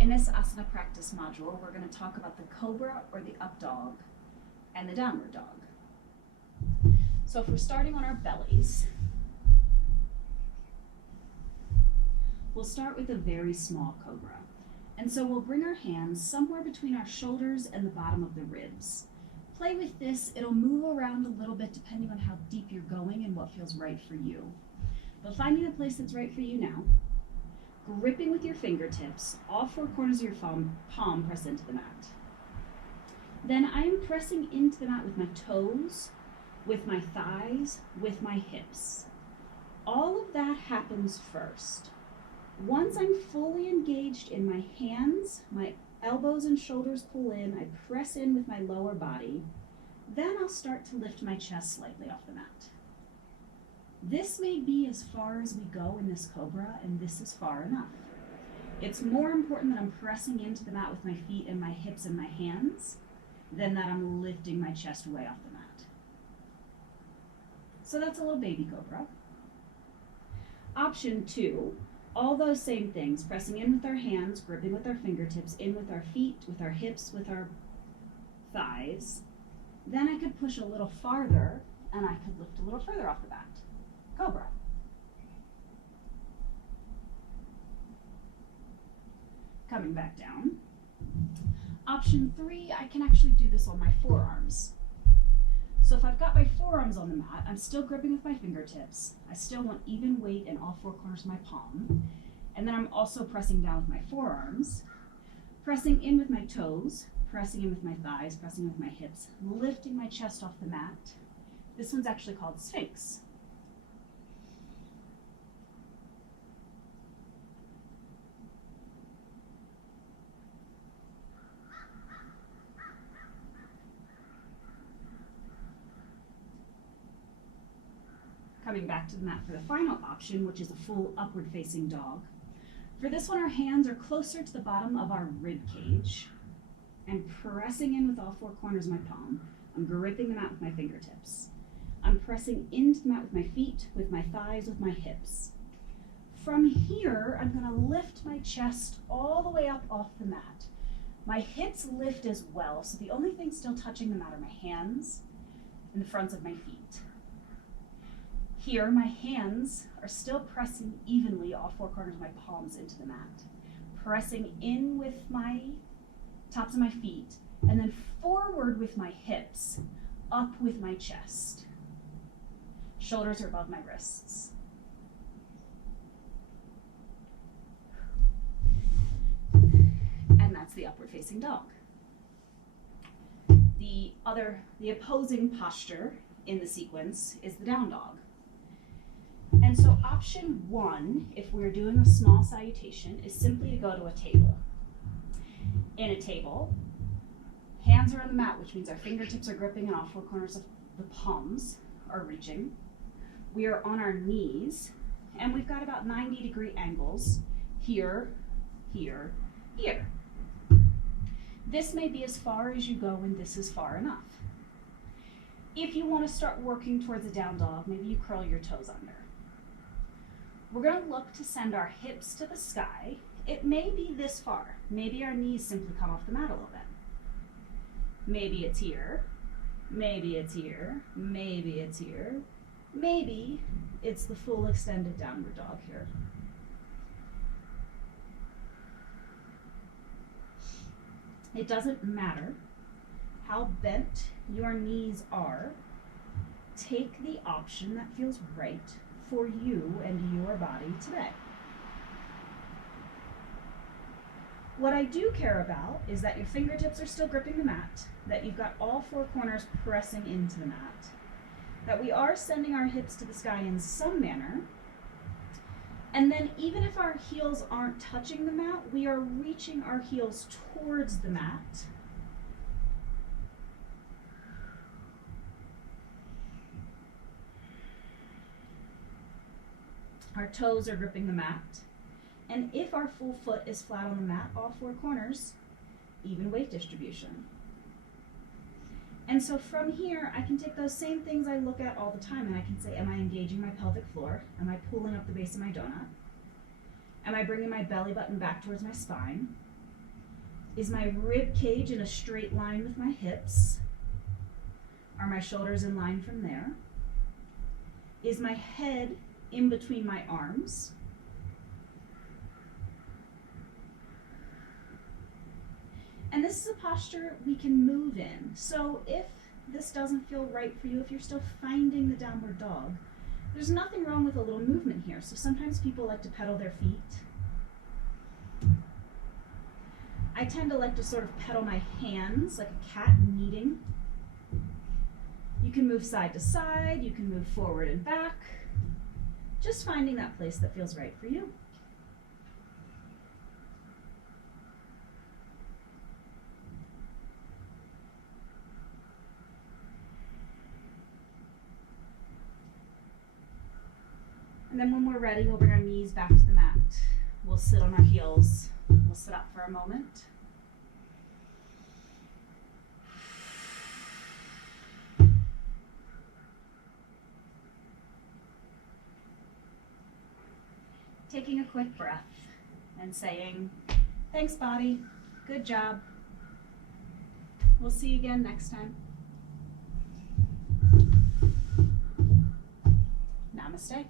In this Āsana practice module, we're going to talk about the cobra or the up dog and the downward dog. So if we're starting on our bellies, we'll start with a very small cobra. And so we'll bring our hands somewhere between our shoulders and the bottom of the ribs. Play with this. It'll move around a little bit depending on how deep you're going and what feels right for you. But finding the place that's right for you now, gripping with your fingertips, all four corners of your palm press into the mat. Then I am pressing into the mat with my toes, with my thighs, with my hips. All of that happens first. Once I'm fully engaged in my hands, my elbows and shoulders pull in, I press in with my lower body, then I'll start to lift my chest slightly off the mat. This may be as far as we go in this cobra, and this is far enough. It's more important that I'm pressing into the mat with my feet and my hips and my hands than that I'm lifting my chest way off the mat. So that's a little baby cobra. Option 2, all those same things, pressing in with our hands, gripping with our fingertips, in with our feet, with our hips, with our thighs. Then I could push a little farther, and I could lift a little further off the mat. Cobra. Coming back down. Option 3, I can actually do this on my forearms. So if I've got my forearms on the mat, I'm still gripping with my fingertips. I still want even weight in all four corners of my palm. And then I'm also pressing down with my forearms, pressing in with my toes, pressing in with my thighs, pressing in with my hips, lifting my chest off the mat. This one's actually called Sphinx. Coming back to the mat for the final option, which is a full upward facing dog. For this one, our hands are closer to the bottom of our rib cage and pressing in with all four corners of my palm. I'm gripping the mat with my fingertips. I'm pressing into the mat with my feet, with my thighs, with my hips. From here, I'm going to lift my chest all the way up off the mat. My hips lift as well, so the only thing still touching the mat are my hands and the fronts of my feet. Here, my hands are still pressing evenly all four corners of my palms into the mat, pressing in with my tops of my feet, and then forward with my hips, up with my chest. Shoulders are above my wrists. And that's the upward facing dog. The opposing posture in the sequence is the down dog. And so option 1, if we're doing a small salutation, is simply to go to a table. In a table, hands are on the mat, which means our fingertips are gripping and all four corners of the palms are reaching. We are on our knees, and we've got about 90-degree angles here, here, here. This may be as far as you go, and this is far enough. If you want to start working towards a down dog, maybe you curl your toes under. We're going to look to send our hips to the sky. It may be this far. Maybe our knees simply come off the mat a little bit. Maybe it's here. Maybe it's here. Maybe it's here. Maybe it's the full extended downward dog here. It doesn't matter how bent your knees are. Take the option that feels right for you and your body today. What I do care about is that your fingertips are still gripping the mat, that you've got all four corners pressing into the mat, that we are sending our hips to the sky in some manner, and then even if our heels aren't touching the mat, we are reaching our heels towards the mat. Our toes are gripping the mat. And if our full foot is flat on the mat, all four corners, even weight distribution. And so from here, I can take those same things I look at all the time and I can say, am I engaging my pelvic floor? Am I pulling up the base of my donut? Am I bringing my belly button back towards my spine? Is my rib cage in a straight line with my hips? Are my shoulders in line from there? Is my head in between my arms? And this is a posture we can move in. So if this doesn't feel right for you, if you're still finding the downward dog, there's nothing wrong with a little movement here. So sometimes people like to pedal their feet. I tend to like to sort of pedal my hands like a cat kneading. You can move side to side, you can move forward and back. Just finding that place that feels right for you. And then when we're ready, we'll bring our knees back to the mat. We'll sit on our heels. We'll sit up for a moment. Taking a quick breath and saying, thanks body, good job. We'll see you again next time. Namaste.